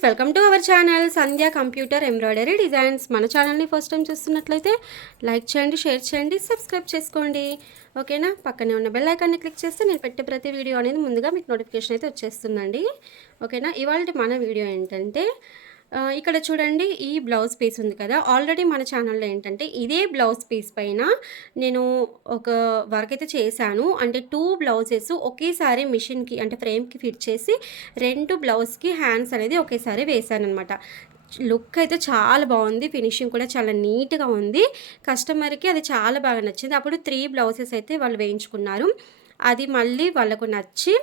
Friends, welcome to our channel Sandhya computer embroidery designs. మన ఛానల్ని first time చూస్తున్నట్లయితే like చేయండి, షేర్ చేయండి, సబ్స్క్రైబ్ చేసుకోండి. ఓకేనా? పక్కనే ఉన్న బెల్ ఐకాన్ని క్లిక్ చేస్తే నేను పెట్టే ప్రతి వీడియో అనేది ముందుగా మీకు నోటిఫికేషన్ అయితే వచ్చేస్తుందండి. ఓకేనా? ఇవాళ మన వీడియో ఏంటంటే ఇక్కడ చూడండి, ఈ బ్లౌజ్ పీస్ ఉంది కదా. ఆల్రెడీ మన ఛానల్లో ఏంటంటే ఇదే బ్లౌజ్ పీస్ పైన నేను ఒక వర్క్ అయితే చేశాను. అంటే 2 బ్లౌజెస్ ఒకేసారి మిషన్కి అంటే ఫ్రేమ్కి ఫిట్ చేసి 2 బ్లౌజ్కి హ్యాండ్స్ అనేది ఒకేసారి వేశాను అనమాట. లుక్ అయితే చాలా బాగుంది, ఫినిషింగ్ కూడా చాలా నీట్గా ఉంది. కస్టమర్కి అది చాలా బాగా నచ్చింది. అప్పుడు 3 బ్లౌజెస్ అయితే వాళ్ళు వేయించుకున్నారు. అది మళ్ళీ వాళ్ళకు నచ్చి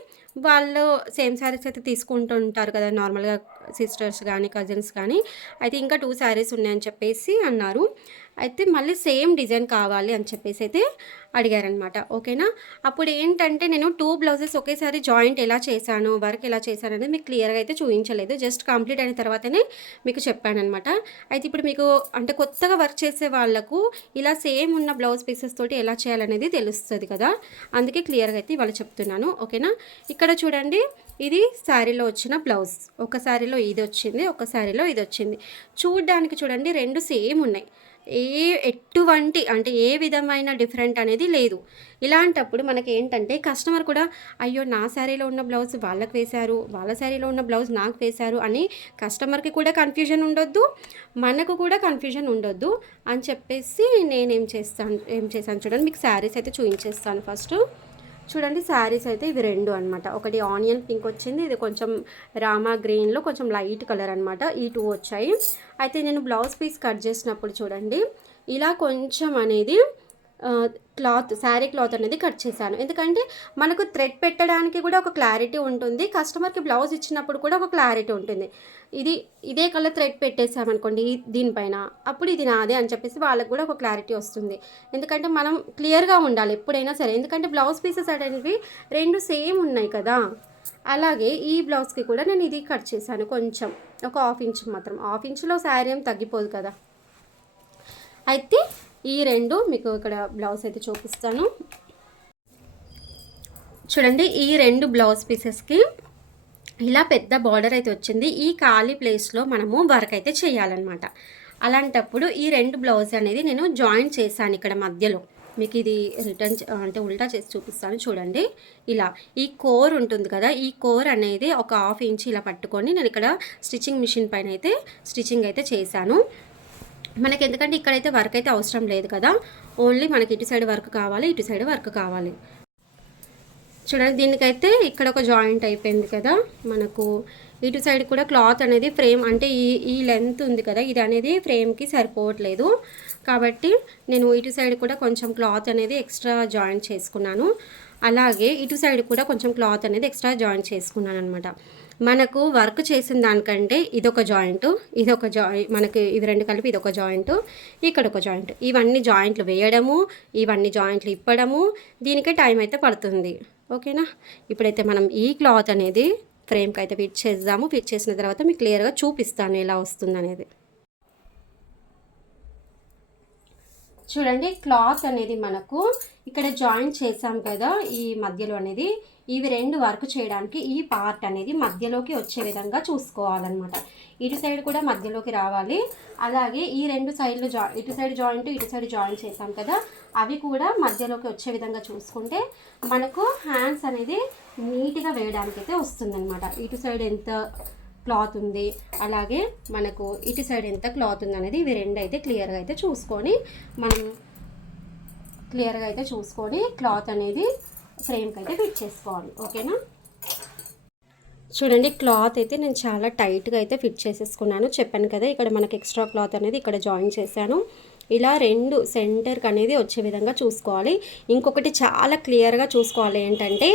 వాళ్ళు సేమ్ శారీస్ అయితే తీసుకుంటూ ఉంటారు కదా నార్మల్గా, సిస్టర్స్ కానీ కజిన్స్ కానీ. అయితే ఇంకా 2 శారీస్ ఉన్నాయని చెప్పేసి అన్నారు. అయితే మళ్ళీ సేమ్ డిజైన్ కావాలి అని చెప్పేసి అయితే అడిగారనమాట. ఓకేనా? అప్పుడు ఏంటంటే నేను 2 బ్లౌజెస్ ఒకేసారి జాయింట్ ఎలా చేశాను, వర్క్ ఎలా చేశాను అనేది మీకు క్లియర్గా అయితే చూపించలేదు. జస్ట్ కంప్లీట్ అయిన తర్వాతనే మీకు చెప్పానమాట. అయితే ఇప్పుడు మీకు అంటే కొత్తగా వర్క్ చేసే వాళ్ళకు ఇలా సేమ్ ఉన్న బ్లౌజ్ పీసెస్ తోటి ఎలా చేయాలనేది తెలుస్తుంది కదా, అందుకే క్లియర్గా అయితే ఇవాళ చెప్తున్నాను. ఓకేనా? ఇక్కడ చూడండి, ఇది శారీలో వచ్చిన బ్లౌజ్. ఒక శారీలో ఇది వచ్చింది, ఒక శారీలో ఇది వచ్చింది. చూడ్డానికి చూడండి 2 సేమ్ ఉన్నాయి. ఎటువంటి అంటే ఏ విధమైన డిఫరెంట్ అనేది లేదు. ఇలాంటప్పుడు మనకి ఏంటంటే కస్టమర్ కూడా అయ్యో నా శారీలో ఉన్న బ్లౌజ్ వాళ్ళకి వేశారు, వాళ్ళ శారీలో ఉన్న బ్లౌజ్ నాకు వేశారు అని కస్టమర్కి కూడా కన్ఫ్యూజన్ ఉండొద్దు, మనకు కూడా కన్ఫ్యూజన్ ఉండొద్దు అని చెప్పేసి నేను ఏం చేశాను చూడండి, మీకు శారీస్ అయితే చూపించేస్తాను. ఫస్ట్ చూడండి, శారీస్ అయితే ఇవి 2 అనమాట. ఒకటి ఆనియన్ పింక్ వచ్చింది, ఇది కొంచెం రామా గ్రీన్లో కొంచెం లైట్ కలర్ అనమాట. ఈ 2 వచ్చాయి. అయితే నేను బ్లౌజ్ పీస్ కట్ చేసినప్పుడు చూడండి, ఇలా కొంచెం అనేది క్లాత్, శారీ క్లాత్ అనేది కట్ చేశాను. ఎందుకంటే మనకు థ్రెడ్ పెట్టడానికి కూడా ఒక క్లారిటీ ఉంటుంది, కస్టమర్కి బ్లౌజ్ ఇచ్చినప్పుడు కూడా ఒక క్లారిటీ ఉంటుంది. ఇదే కలర్ థ్రెడ్ పెట్టేసామనుకోండి దీనిపైన, అప్పుడు ఇది నాదే అని చెప్పేసి వాళ్ళకు కూడా ఒక క్లారిటీ వస్తుంది. ఎందుకంటే మనం క్లియర్గా ఉండాలి ఎప్పుడైనా సరే, ఎందుకంటే బ్లౌజ్ పీసెస్ అనేవి 2 సేమ్ ఉన్నాయి కదా. అలాగే ఈ బ్లౌజ్కి కూడా నేను ఇది కట్ చేశాను కొంచెం, ఒక 1/2 ఇంచ్ మాత్రం. 1/2 ఇంచ్లో శారీ ఏం తగ్గిపోదు కదా. అయితే ఈ 2 మీకు ఇక్కడ బ్లౌజ్ అయితే చూపిస్తాను. చూడండి, ఈ 2 బ్లౌజ్ పీసెస్కి ఇలా పెద్ద బార్డర్ అయితే వచ్చింది. ఈ ఖాళీ ప్లేస్లో మనము వర్క్ అయితే చేయాలన్నమాట. అలాంటప్పుడు ఈ 2 బ్లౌజ్ అనేది నేను జాయిన్ చేశాను ఇక్కడ మధ్యలో. మీకు ఇది రిటర్న్ అంటే ఉల్టా చేసి చూపిస్తాను చూడండి. ఇలా ఈ కోర్ ఉంటుంది కదా, ఈ కోర్ అనేది ఒక 1/2 ఇంచ్ ఇలా పట్టుకొని నేను ఇక్కడ స్టిచ్చింగ్ మిషన్ పైన అయితే స్టిచ్చింగ్ అయితే చేశాను. మనకి ఎందుకంటే ఇక్కడైతే వర్క్ అయితే అవసరం లేదు కదా, ఓన్లీ మనకి ఇటు సైడ్ వర్క్ కావాలి, ఇటు సైడ్ వర్క్ కావాలి. చూడండి, దీనికైతే ఇక్కడ ఒక జాయింట్ అయిపోయింది కదా. మనకు ఇటు సైడ్ కూడా క్లాత్ అనేది ఫ్రేమ్ అంటే ఈ లెంత్ ఉంది కదా, ఇది అనేది ఫ్రేమ్కి సరిపోవట్లేదు. కాబట్టి నేను ఇటు సైడ్ కూడా కొంచెం క్లాత్ అనేది ఎక్స్ట్రా జాయింట్ చేసుకున్నాను. అలాగే ఇటు సైడ్ కూడా కొంచెం క్లాత్ అనేది ఎక్స్ట్రా జాయింట్ చేసుకున్నాను అనమాట. మనకు వర్క్ చేసిన దానికంటే ఇదొక జాయింట్, ఇదొక మనకి ఇవి 2 కలిపి ఇదొక జాయింట్, ఇక్కడ ఒక జాయింట్. ఇవన్నీ జాయింట్లు వేయడము, ఇవన్నీ జాయింట్లు ఇప్పడము, దీనికే టైం అయితే పడుతుంది. ఓకేనా? ఇప్పుడైతే మనం ఈ క్లాత్ అనేది ఫ్రేమ్కి అయితే ఫిట్ చేద్దాము. ఫిట్ చేసిన తర్వాత మీకు క్లియర్గా చూపిస్తాను ఎలా వస్తుంది అనేది. చూడండి, క్లాత్ అనేది మనకు ఇక్కడ జాయింట్ చేసాం కదా ఈ మధ్యలో అనేది, ఇవి 2 వర్క్ చేయడానికి ఈ పార్ట్ అనేది మధ్యలోకి వచ్చే విధంగా చూసుకోవాలన్నమాట. ఇటు సైడ్ కూడా మధ్యలోకి రావాలి. అలాగే ఈ 2 సైడ్లు ఇటు సైడ్ జాయింట్, ఇటు సైడ్ జాయింట్ చేసాం కదా, అవి కూడా మధ్యలోకి వచ్చే విధంగా చూసుకుంటే మనకు హ్యాండ్స్ అనేది నీట్గా వేయడానికి అయితే వస్తుందన్నమాట. ఇటు సైడ్ ఎంత క్లాత్ ఉంది, అలాగే మనకు ఇటు సైడ్ ఎంత క్లాత్ ఉంది అనేది ఇవి 2 అయితే క్లియర్గా అయితే చూసుకొని క్లాత్ అనేది ఫ్రేమ్కి అయితే ఫిట్ చేసుకోవాలి. ఓకేనా? చూడండి, క్లాత్ అయితే నేను చాలా టైట్గా అయితే ఫిట్ చేసేసుకున్నాను. చెప్పాను కదా, ఇక్కడ మనకి ఎక్స్ట్రా క్లాత్ అనేది ఇక్కడ జాయిన్ చేశాను. ఇలా 2 సెంటర్కి అనేది వచ్చే విధంగా చూసుకోవాలి. ఇంకొకటి చాలా క్లియర్గా చూసుకోవాలి ఏంటంటే,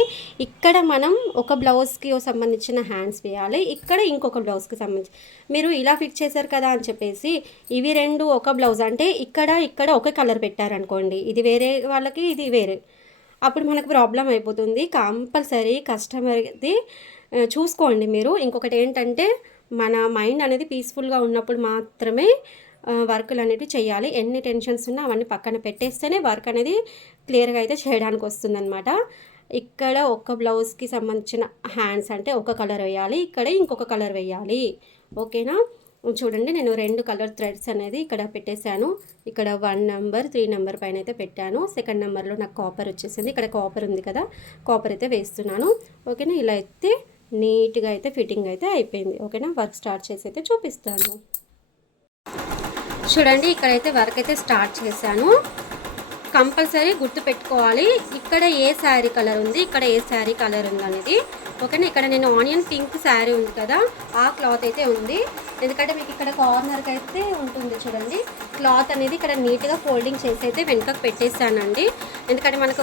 ఇక్కడ మనం ఒక బ్లౌజ్కి సంబంధించిన హ్యాండ్స్ వేయాలి, ఇక్కడ ఇంకొక బ్లౌజ్కి సంబంధించి. మీరు ఇలా ఫిట్ చేశారు కదా అని చెప్పేసి ఇవి 2 ఒక బ్లౌజ్ అంటే ఇక్కడ ఒక కలర్ పెట్టారనుకోండి, ఇది వేరే వాళ్ళకి ఇది వేరే, అప్పుడు మనకు ప్రాబ్లం అయిపోతుంది. కంపల్సరీ కస్టమర్ది చూసుకోండి మీరు. ఇంకొకటి ఏంటంటే, మన మైండ్ అనేది పీస్ఫుల్గా ఉన్నప్పుడు మాత్రమే వర్కులు అనేవి చేయాలి. ఎన్ని టెన్షన్స్ ఉన్నా అవన్నీ పక్కన పెట్టేస్తేనే వర్క్ అనేది క్లియర్గా అయితే చేయడానికి వస్తుందన్నమాట. ఇక్కడ ఒక బ్లౌజ్కి సంబంధించిన హ్యాండ్స్ అంటే ఒక కలర్ వేయాలి, ఇక్కడ ఇంకొక కలర్ వేయాలి. ఓకేనా. చూడండి నేను 2 కలర్ థ్రెడ్స్ అనేది ఇక్కడ పెట్టేశాను. ఇక్కడ 1 నెంబర్ 3 నెంబర్ పైన అయితే పెట్టాను. సెకండ్ నెంబర్లో నాకు కాపర్ వచ్చేసింది. ఇక్కడ కాపర్ ఉంది కదా, కాపర్ అయితే వేస్తున్నాను. ఓకేనా, ఇలా అయితే నీట్గా అయితే ఫిట్టింగ్ అయితే అయిపోయింది. ఓకేనా, వర్క్ స్టార్ట్ చేసి అయితే చూపిస్తాను. చూడండి ఇక్కడైతే వర్క్ అయితే స్టార్ట్ చేశాను. కంపల్సరీ గుర్తు పెట్టుకోవాలి, ఇక్కడ ఏ శారీ కలర్ ఉంది, ఇక్కడ ఏ శారీ కలర్ ఉంది అనేది. ఓకేనా, ఇక్కడ నేను ఆనియన్ పింక్ శారీ ఉంది కదా, ఆ క్లాత్ అయితే ఉంది. ఎందుకంటే మీకు ఇక్కడ కార్నర్కి అయితే ఉంటుంది చూడండి, క్లాత్ అనేది ఇక్కడ నీట్గా ఫోల్డింగ్ చేసి అయితే వెనుకకు పెట్టేశానండి. ఎందుకంటే మనకు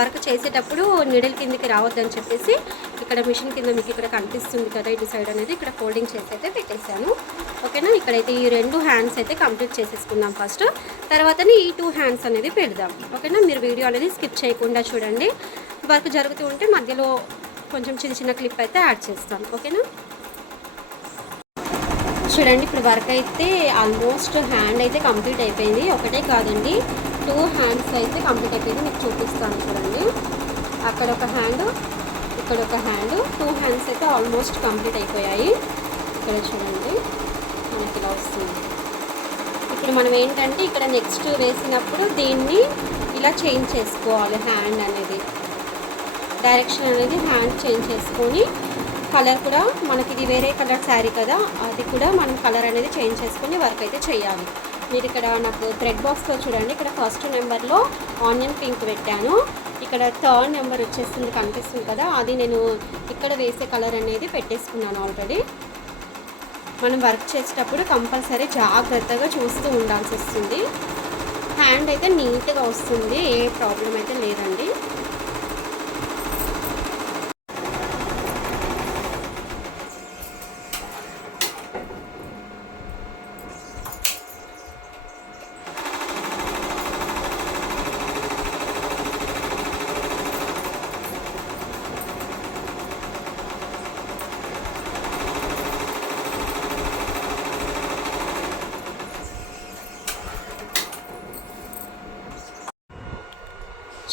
వర్క్ చేసేటప్పుడు నిడిల్ కిందకి రావద్దని చెప్పేసి ఇక్కడ మిషన్ కింద మీకు ఇక్కడ కనిపిస్తుంది కదా, ఇటు సైడ్ అనేది ఇక్కడ ఫోల్డింగ్ చేసి అయితే పెట్టేశాను. ఓకేనా, ఇక్కడైతే ఈ 2 హ్యాండ్స్ అయితే కంప్లీట్ చేసేసుకుందాం ఫస్ట్, తర్వాతనే ఈ 2 హ్యాండ్స్ అనేది పెడదాం. ఓకేనా, మీరు వీడియో అనేది స్కిప్ చేయకుండా చూడండి. వర్క్ జరుగుతూ ఉంటే మధ్యలో కొంచెం చిన్న క్లిప్ అయితే యాడ్ చేస్తాను. ఓకేనా, చూడండి ఇప్పుడు వర్క్ అయితే ఆల్మోస్ట్ హ్యాండ్ అయితే కంప్లీట్ అయిపోయింది. ఒకటే కాదండి, 2 హ్యాండ్స్ అయితే కంప్లీట్ అయిపోయింది. మీకు చూపిస్తాను చూడండి, అక్కడ ఒక హ్యాండ్, ఇక్కడ ఒక హ్యాండ్, 2 హ్యాండ్స్ అయితే ఆల్మోస్ట్ కంప్లీట్ అయిపోయాయి. ఇక్కడ చూడండి మనకి ఇలా వస్తుంది. ఇప్పుడు మనం ఏంటంటే ఇక్కడ నెక్స్ట్ వేసినప్పుడు దీన్ని ఇలా చేంజ్ చేసుకోవాలి. హ్యాండ్ అనేది డైరెక్షన్ అనేది హ్యాండ్ చేంజ్ చేసుకొని, కలర్ కూడా మనకి ఇది వేరే కలర్ శారీ కదా, అది కూడా మనం కలర్ అనేది చేంజ్ చేసుకొని వర్క్ అయితే చేయాలి. మీరు ఇక్కడ నాకు థ్రెడ్ బాక్స్లో చూడండి, ఇక్కడ ఫస్ట్ నెంబర్లో ఆనియన్ పింక్ పెట్టాను, ఇక్కడ 3rd నెంబర్ వచ్చేస్తుంది కనిపిస్తుంది కదా, అది నేను ఇక్కడ వేసే కలర్ అనేది పెట్టేసుకున్నాను ఆల్రెడీ. మనం వర్క్ చేసేటప్పుడు కంపల్సరీ జాగ్రత్తగా చూస్తూ ఉండాల్సి వస్తుంది. హ్యాండ్ అయితే నీట్గా వస్తుంది, ఏ ప్రాబ్లం అయితే లేదండి.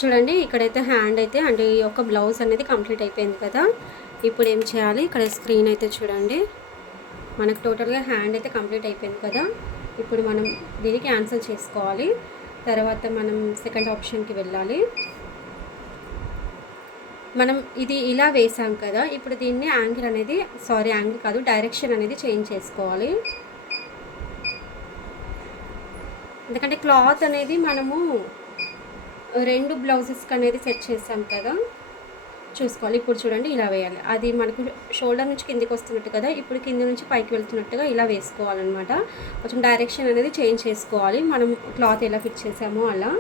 చూడండి ఇక్కడైతే హ్యాండ్ అయితే అంటే ఈ యొక్క బ్లౌజ్ అనేది కంప్లీట్ అయిపోయింది కదా. ఇప్పుడు ఏం చేయాలి, ఇక్కడ స్క్రీన్ అయితే చూడండి, మనకు టోటల్గా హ్యాండ్ అయితే కంప్లీట్ అయిపోయింది కదా. ఇప్పుడు మనం దీన్ని క్యాన్సిల్ చేసుకోవాలి. తర్వాత మనం సెకండ్ ఆప్షన్కి వెళ్ళాలి. మనం ఇది ఇలా వేసాం కదా, ఇప్పుడు దీన్ని యాంగిల్ అనేది యాంగిల్ కాదు, డైరెక్షన్ అనేది చేంజ్ చేసుకోవాలి. ఎందుకంటే క్లాత్ అనేది మనము 2 బ్లౌజెస్కి అనేది సెట్ చేసాం కదా, చూసుకోవాలి. ఇప్పుడు చూడండి ఇలా వేయాలి, అది మనకు షోల్డర్ నుంచి కిందికి వస్తున్నట్టు కదా, ఇప్పుడు కింది నుంచి పైకి వెళ్తున్నట్టుగా ఇలా వేసుకోవాలన్నమాట. కొంచెం డైరెక్షన్ అనేది చేంజ్ చేసుకోవాలి. మనం క్లాత్ ఎలా ఫిట్ చేసామో అలా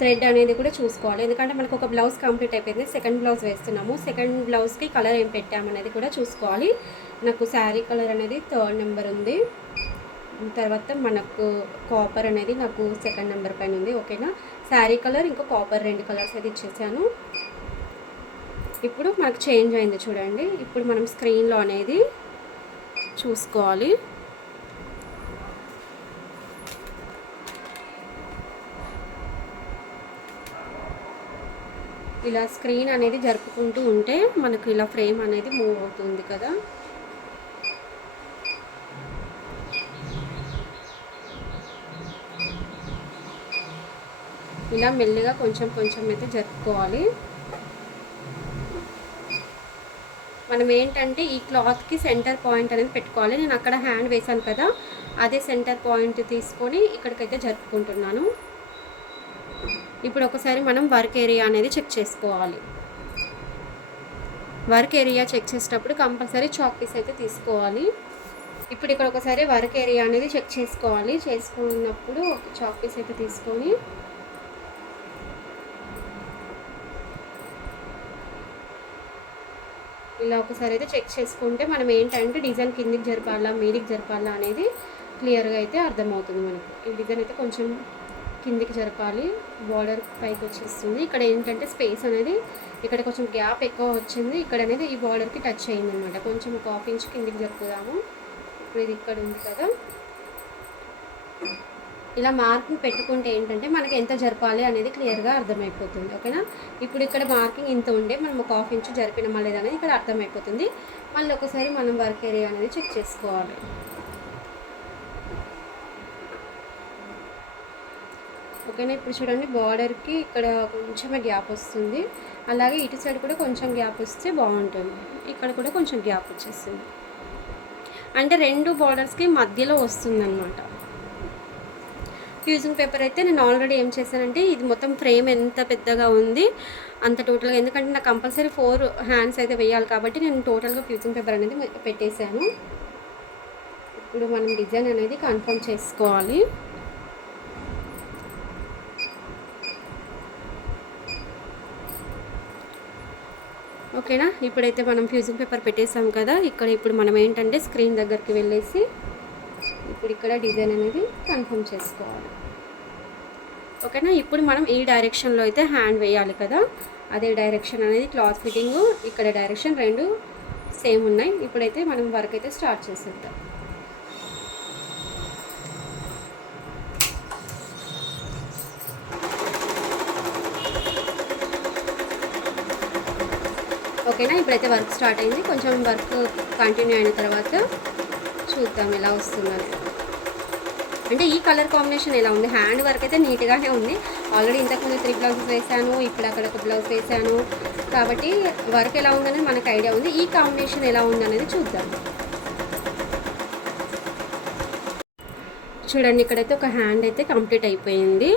థ్రెడ్ అనేది కూడా చూసుకోవాలి. ఎందుకంటే మనకు ఒక బ్లౌజ్ కంప్లీట్ అయిపోయింది, సెకండ్ బ్లౌజ్ వేస్తున్నాము. సెకండ్ బ్లౌజ్కి కలర్ ఏం పెట్టామనేది కూడా చూసుకోవాలి. నాకు శారీ కలర్ అనేది 3rd నెంబర్ ఉంది, తర్వాత మనకు కాపర్ అనేది నాకు సెకండ్ నెంబర్ పైన ఉంది. ఓకేనా, శారీ కలర్ ఇంకా కాపర్ 2 కలర్స్ అయితే ఇచ్చేసాను. ఇప్పుడు మనకు చేంజ్ అయింది చూడండి. ఇప్పుడు మనం స్క్రీన్లో అనేది చూసుకోవాలి. ఇలా స్క్రీన్ అనేది జరుపుకుంటూ ఉంటే మనకు ఇలా ఫ్రేమ్ అనేది మూవ్ అవుతుంది కదా. ఇలా మెల్లిగా కొంచెం అయితే జరుపుకోవాలి. మనం ఏంటంటే ఈ క్లాత్కి సెంటర్ పాయింట్ అనేది పెట్టుకోవాలి. నేను అక్కడ హ్యాండ్ వేసాను కదా, అదే సెంటర్ పాయింట్ తీసుకొని ఇక్కడికైతే జరుపుకుంటున్నాను. ఇప్పుడు ఒకసారి మనం వర్క్ ఏరియా అనేది చెక్ చేసుకోవాలి. వర్క్ ఏరియా చెక్ చేసేటప్పుడు కంపల్సరీ చాక్ పీస్ అయితే తీసుకోవాలి. ఇప్పుడు ఇక్కడ ఒకసారి వర్క్ ఏరియా అనేది చెక్ చేసుకోవాలి. చేసుకున్నప్పుడు చాక్ పీస్ అయితే తీసుకొని ఇలా ఒకసారి అయితే చెక్ చేసుకుంటే మనం ఏంటంటే డిజైన్ కిందికి జరపాలా మీదికి జరపాలా అనేది క్లియర్గా అయితే అర్థమవుతుంది మనకు. ఈ డిజైన్ అయితే కొంచెం కిందికి జరపాలి, బార్డర్ పైకి వచ్చేస్తుంది. ఇక్కడ ఏంటంటే స్పేస్ అనేది ఇక్కడ కొంచెం గ్యాప్ ఎక్కువ వచ్చింది, ఇక్కడ అనేది ఈ బార్డర్కి టచ్ అయింది అనమాట. కొంచెం ఒక 1/2 ఇంచ్ కిందికి జరుపుదాము. ఇప్పుడు ఇది ఇక్కడ ఉంది కదా, ఇలా మార్కింగ్ పెట్టుకుంటే ఏంటంటే మనకి ఎంత జరపాలి అనేది క్లియర్గా అర్థమైపోతుంది. ఓకేనా. ఇప్పుడు ఇక్కడ మార్కింగ్ ఇంత ఉండే మనం ఒక హాఫ్ ఇంచ్ జరిపినమా లేదా అనేది ఇక్కడ అర్థమైపోతుంది. మళ్ళీ ఒకసారి మనం వర్క్ ఏరియా అనేది చెక్ చేసుకోవాలి. ఓకేనా. ఇప్పుడు చూడండి బార్డర్కి ఇక్కడ కొంచెమే గ్యాప్ వస్తుంది, అలాగే ఇటు సైడ్ కూడా కొంచెం గ్యాప్ వస్తే బాగుంటుంది. ఇక్కడ కూడా కొంచెం గ్యాప్ వచ్చేస్తుంది, అంటే రెండు బార్డర్స్కి మధ్యలో వస్తుంది అనమాట. ఫ్యూజింగ్ పేపర్ అయితే నేను ఆల్రెడీ ఏం చేశానంటే ఇది మొత్తం ఫ్రేమ్ ఎంత పెద్దగా ఉంది అంత టోటల్గా, ఎందుకంటే నాకు కంపల్సరీ 4 హ్యాండ్స్ అయితే వేయాలి కాబట్టి నేను టోటల్గా ఫ్యూజింగ్ పేపర్ అనేది పెట్టేశాను. ఇప్పుడు మనం డిజైన్ అనేది కన్ఫర్మ్ చేసుకోవాలి. ఓకేనా. ఇప్పుడైతే మనం ఫ్యూజింగ్ పేపర్ పెట్టేసాం కదా, ఇప్పుడు మనం ఏంటంటే స్క్రీన్ దగ్గరికి వెళ్ళేసి ఇప్పుడు ఇక్కడ డిజైన్ అనేది కన్ఫర్మ్ చేసుకోవాలి. ఓకేనా. ఇప్పుడు మనం ఈ డైరెక్షన్లో అయితే హ్యాండ్ వేయాలి కదా, అదే డైరెక్షన్ అనేది క్లాత్ ఫిట్టింగ్ ఇక్కడ డైరెక్షన్ రెండు సేమ్ ఉన్నాయి. ఇప్పుడైతే మనం వర్క్ అయితే స్టార్ట్ చేసేద్దాం. ఓకేనా. ఇప్పుడైతే వర్క్ స్టార్ట్ అయింది. కొంచెం వర్క్ కంటిన్యూ అయిన తర్వాత చూద్దాం ఎలా వస్తుందని. అంటే ఈ కలర్ కాంబినేషన్ ఎలా ఉంది, హ్యాండ్ వర్క్ అయితే నీట్గానే ఉంది. ఆల్రెడీ ఇంతకుముందు 3 బ్లౌజెస్ వేసాను, ఇప్పుడు అక్కడ ఒక బ్లౌజ్ వేసాను కాబట్టి వర్క్ ఎలా ఉందనేది మనకు ఐడియా ఉంది. ఈ కాంబినేషన్ ఎలా ఉందనేది చూద్దాం. చూడండి ఇక్కడైతే ఒక హ్యాండ్ అయితే కంప్లీట్ అయిపోయింది.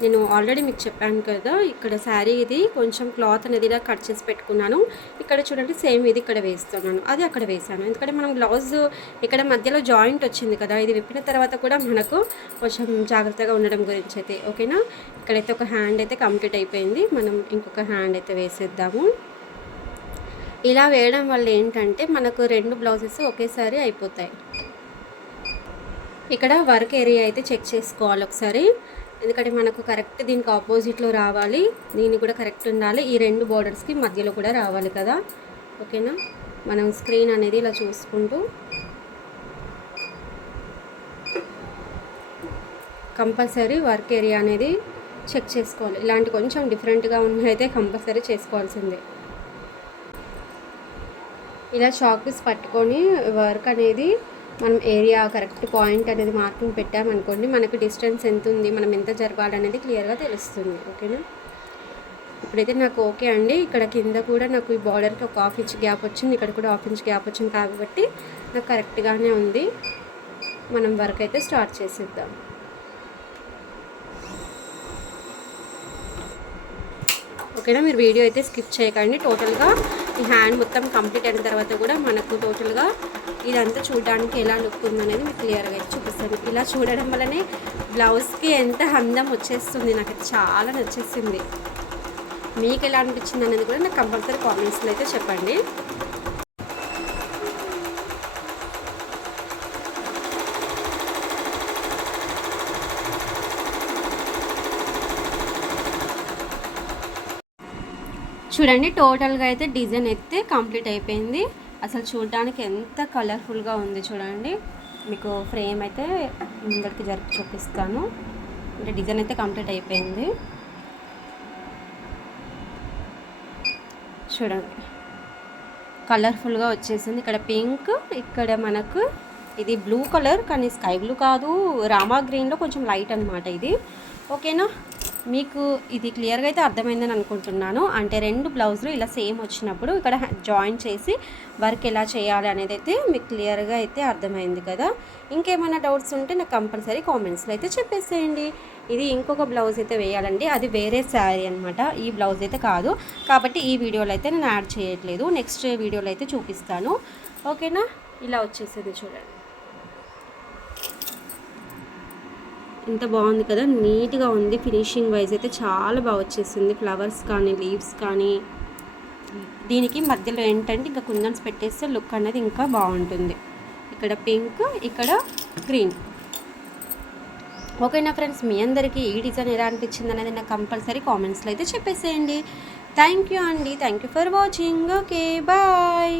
నేను ఆల్రెడీ మీకు చెప్పాను కదా, ఇక్కడ శారీ ఇది కొంచెం క్లాత్ అనేది ఇలా కట్ చేసి పెట్టుకున్నాను. ఇక్కడ చూడండి సేమ్ ఇది ఇక్కడ వేస్తున్నాను, అది అక్కడ వేసాను. ఎందుకంటే మనం బ్లౌజ్ ఇక్కడ మధ్యలో జాయింట్ వచ్చింది కదా, ఇది విప్పిన తర్వాత కూడా మనకు కొంచెం జాగ్రత్తగా ఉండడం గురించి అయితే. ఓకేనా. ఇక్కడైతే ఒక హ్యాండ్ అయితే కంప్లీట్ అయిపోయింది. మనం ఇంకొక హ్యాండ్ అయితే వేసేద్దాము. ఇలా వేయడం వల్ల ఏంటంటే మనకు 2 బ్లౌజెస్ ఒకేసారి అయిపోతాయి. ఇక్కడ వర్క్ ఏరియా అయితే చెక్ చేసుకోవాలి ఒకసారి, ఎందుకంటే మనకు కరెక్ట్ దీనికి ఆపోజిట్లో రావాలి, దీనికి కూడా కరెక్ట్ ఉండాలి, ఈ 2 బార్డర్స్కి మధ్యలో కూడా రావాలి కదా. ఓకేనా. మనం స్క్రీన్ అనేది ఇలా చూసుకుంటూ కంపల్సరీ వర్క్ ఏరియా అనేది చెక్ చేసుకోవాలి. ఇలాంటి కొంచెం డిఫరెంట్గా ఉన్నదైతే కంపల్సరీ చేసుకోవాల్సిందే. ఇలా చాక్ పీస్ పట్టుకొని వర్క్ అనేది మనం ఏరియా కరెక్ట్ పాయింట్ అనేది మార్కింగ్ పెట్టామనుకోండి, మనకు డిస్టెన్స్ ఎంత ఉంది, మనం ఎంత జరపాలనేది క్లియర్గా తెలుస్తుంది. ఓకేనా. ఇప్పుడైతే నాకు ఓకే అండి. ఇక్కడ కింద కూడా నాకు ఈ బార్డర్కి ఒక హాఫ్ ఇంచ్ గ్యాప్ వచ్చింది, ఇక్కడ కూడా హాఫ్ ఇంచ్ గ్యాప్ వచ్చింది కాబట్టి నాకు కరెక్ట్గానే ఉంది. మనం వర్క్ అయితే స్టార్ట్ చేసేద్దాం. ఓకేనా. మీరు వీడియో అయితే స్కిప్ చేయకండి. టోటల్గా ఈ హ్యాండ్ మొత్తం కంప్లీట్ అయిన తర్వాత కూడా మనకు టోటల్గా ఇదంతా చూడడానికి ఎలా లుక్ ఉందనేది మీకు క్లియర్గా అయితే చూపిస్తాను. ఇలా చూడడం వల్లనే బ్లౌజ్కి ఎంత అందం వచ్చేస్తుంది. నాకు చాలా నచ్చేసింది. మీకు ఎలా అనిపించింది అనేది కూడా నాకు కంపల్సరీ కామెంట్స్లో అయితే చెప్పండి. చూడండి టోటల్గా అయితే డిజైన్ అయితే కంప్లీట్ అయిపోయింది. అసలు చూడడానికి ఎంత కలర్ఫుల్గా ఉంది చూడండి. మీకు ఫ్రేమ్ అయితే ముందరికి జరిపి చూపిస్తాను. అంటే డిజైన్ అయితే కంప్లీట్ అయిపోయింది. చూడండి కలర్ఫుల్గా వచ్చేసింది. ఇక్కడ పింక్, ఇక్కడ మనకు ఇది బ్లూ కలర్, కానీ స్కై బ్లూ కాదు, రామా గ్రీన్లో కొంచెం లైట్ అనమాట ఇది. ఓకేనా. మీకు ఇది క్లియర్గా అయితే అర్థమైందని అనుకుంటున్నాను. అంటే 2 బ్లౌజులు ఇలా సేమ్ వచ్చినప్పుడు ఇక్కడ జాయిన్ చేసి వర్క్ ఎలా చేయాలి అనేది అయితే మీకు క్లియర్గా అయితే అర్థమైంది కదా. ఇంకేమైనా డౌట్స్ ఉంటే నాకు కంపల్సరీ కామెంట్స్లో అయితే చెప్పేసేయండి. ఇది ఇంకొక బ్లౌజ్ అయితే వేయాలండి, అది వేరే శారీ అనమాట, ఈ బ్లౌజ్ అయితే కాదు కాబట్టి ఈ వీడియోలో అయితే నేను యాడ్ చేయట్లేదు. నెక్స్ట్ వీడియోలో అయితే చూపిస్తాను. ఓకేనా. ఇలా వచ్చేసింది చూడండి, ఎంత బాగుంది కదా, నీట్గా ఉంది. ఫినిషింగ్ వైజ్ అయితే చాలా బాగా వచ్చేసింది. ఫ్లవర్స్ కానీ లీవ్స్ కానీ, దీనికి మధ్యలో ఏంటంటే ఇంకా కుందన్స్ పెట్టేస్తే లుక్ అనేది ఇంకా బాగుంటుంది. ఇక్కడ పింక్, ఇక్కడ గ్రీన్. ఓకేనా ఫ్రెండ్స్, మీ అందరికీ ఈ డిజైన్ ఎలా అనిపించింది అనేది నాకు కంపల్సరీ కామెంట్స్లో అయితే చెప్పేసేయండి. థ్యాంక్ యూ అండి. Thank you for watching. Okay bye.